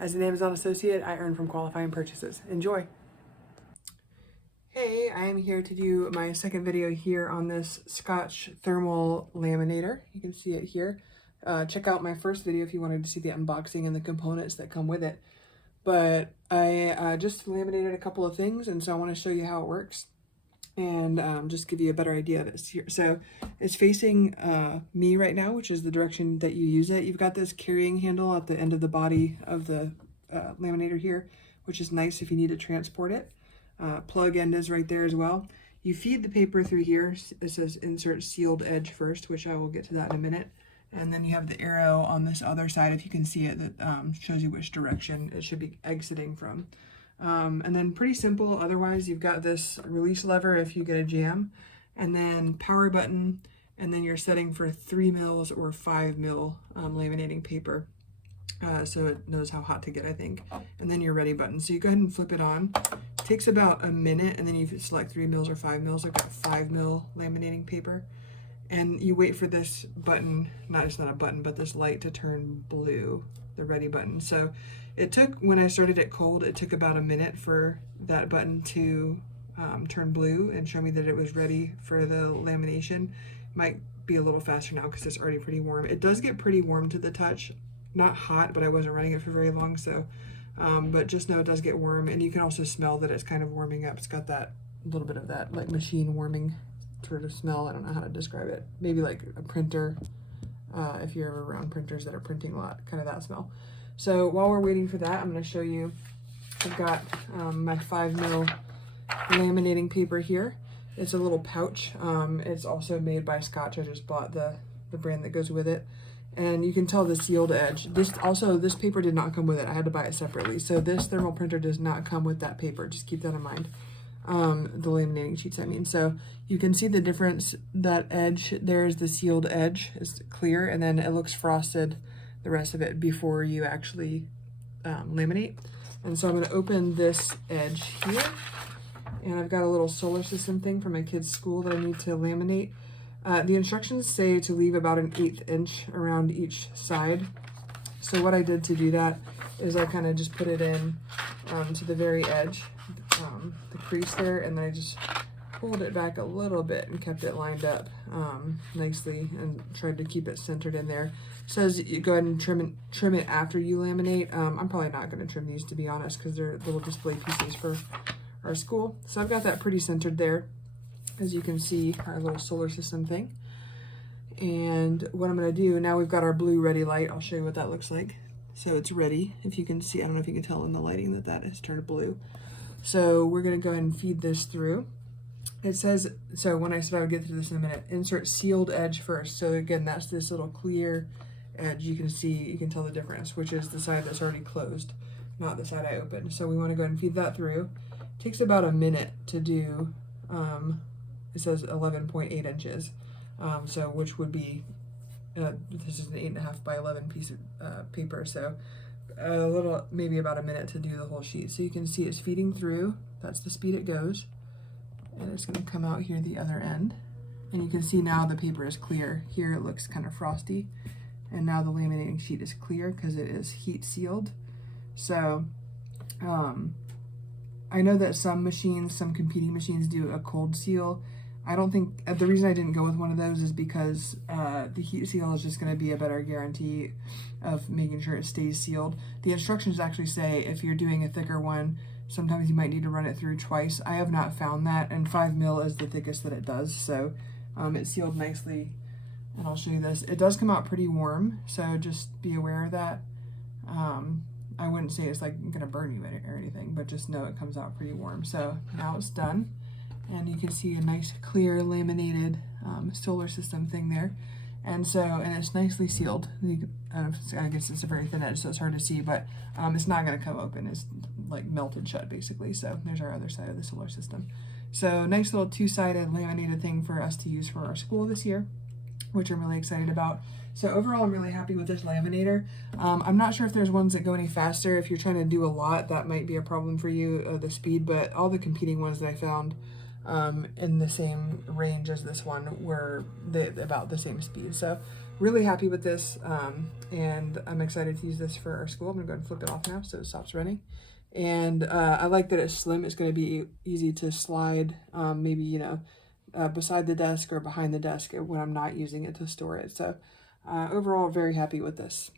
As an Amazon associate, I earn from qualifying purchases. Enjoy! Hey, I am here to do my second video here on this Scotch thermal laminator. You can see it here. Check out my first video if you wanted to see the unboxing and the components that come with it. But I just laminated a couple of things, and so I want to show you how it works and just give you a better idea of it here. So it's facing me right now, which is the direction that you use it. You've got this carrying handle at the end of the body of the laminator here, which is nice if you need to transport it. Plug end is right there as well. You feed the paper through here. It says insert sealed edge first, which I will get to that in a minute. And then you have the arrow on this other side, if you can see it, that shows you which direction it should be exiting from. And then pretty simple. Otherwise, you've got this release lever if you get a jam, and then power button, and then you're setting for 3 mils or 5 mil laminating paper. So it knows how hot to get, I think. And then your ready button. So you go ahead and flip it on. It takes about a minute, and then you select 3 mils or 5 mils. I've got 5 mil laminating paper. And you wait for this button, it's not a button, but this light to turn blue, the ready button. So it took, when I started it cold, it took about a minute for that button to turn blue and show me that it was ready for the lamination. Might be a little faster now because it's already pretty warm. It does get pretty warm to the touch. Not hot, but I wasn't running it for very long, so but just know it does get warm, and you can also smell that it's kind of warming up. It's got that little bit of that like machine warming sort of smell. I don't know how to describe it. Maybe like a printer, if you're ever around printers that are printing a lot, kind of that smell. So while we're waiting for that, I'm going to show you, I've got my 5 mil laminating paper here. It's a little pouch. It's also made by Scotch. I just bought the brand that goes with it. And you can tell the sealed edge. This paper did not come with it. I had to buy it separately. So this thermal printer does not come with that paper. Just keep that in mind. The laminating sheets, I mean. So you can see the difference. That edge, there's the sealed edge, is clear, and then it looks frosted, the rest of it, before you actually laminate. And so I'm going to open this edge here, and I've got a little solar system thing for my kids' school that I need to laminate. The instructions say to leave about an 1/8 inch around each side. So what I did to do that is I kind of just put it in to the very edge, the crease there, and then I just pulled it back a little bit and kept it lined up nicely and tried to keep it centered in there. It says you go ahead and trim it after you laminate. I'm probably not going to trim these, to be honest, because they're little display pieces for our school. So I've got that pretty centered there. As you can see, our little solar system thing. And what I'm going to do, now we've got our blue ready light. I'll show you what that looks like. So it's ready. If you can see, I don't know if you can tell in the lighting that that has turned blue. So we're going to go ahead and feed this through. It says, so when I said I would get to this in a minute, insert sealed edge first. So again, that's this little clear edge. You can see, you can tell the difference, which is the side that's already closed, not the side I opened. So we want to go ahead and feed that through. It takes about a minute to do. It says 11.8 inches, so which would be, this is an 8.5 by 11 piece of paper, so a little, maybe about a minute to do the whole sheet. So you can see it's feeding through. That's the speed it goes, and it's going to come out here the other end, and you can see now the paper is clear. Here it looks kind of frosty, and now the laminating sheet is clear because it is heat sealed. So I know that some machines, some competing machines, do a cold seal. I don't think, the reason I didn't go with one of those is because the heat seal is just going to be a better guarantee of making sure it stays sealed. The instructions actually say if you're doing a thicker one, sometimes you might need to run it through twice. I have not found that, and 5 mil is the thickest that it does, so it's sealed nicely. And I'll show you this. It does come out pretty warm, so just be aware of that. I wouldn't say it's like going to burn you or anything, but just know it comes out pretty warm. So now it's done. And you can see a nice clear laminated solar system thing there. And so, and it's nicely sealed. I guess it's a very thin edge, so it's hard to see, but it's not going to come open. It's like melted shut basically. So there's our other side of the solar system. So nice little two-sided laminated thing for us to use for our school this year, which I'm really excited about. So overall, I'm really happy with this laminator. I'm not sure if there's ones that go any faster. If you're trying to do a lot, that might be a problem for you, the speed, but all the competing ones that I found in the same range as this one were about the same speed. So really happy with this, and I'm excited to use this for our school. I'm gonna go ahead and flip it off now so it stops running. And I like that it's slim. It's going to be easy to slide, maybe, you know, beside the desk or behind the desk when I'm not using it to store it. So overall, very happy with this.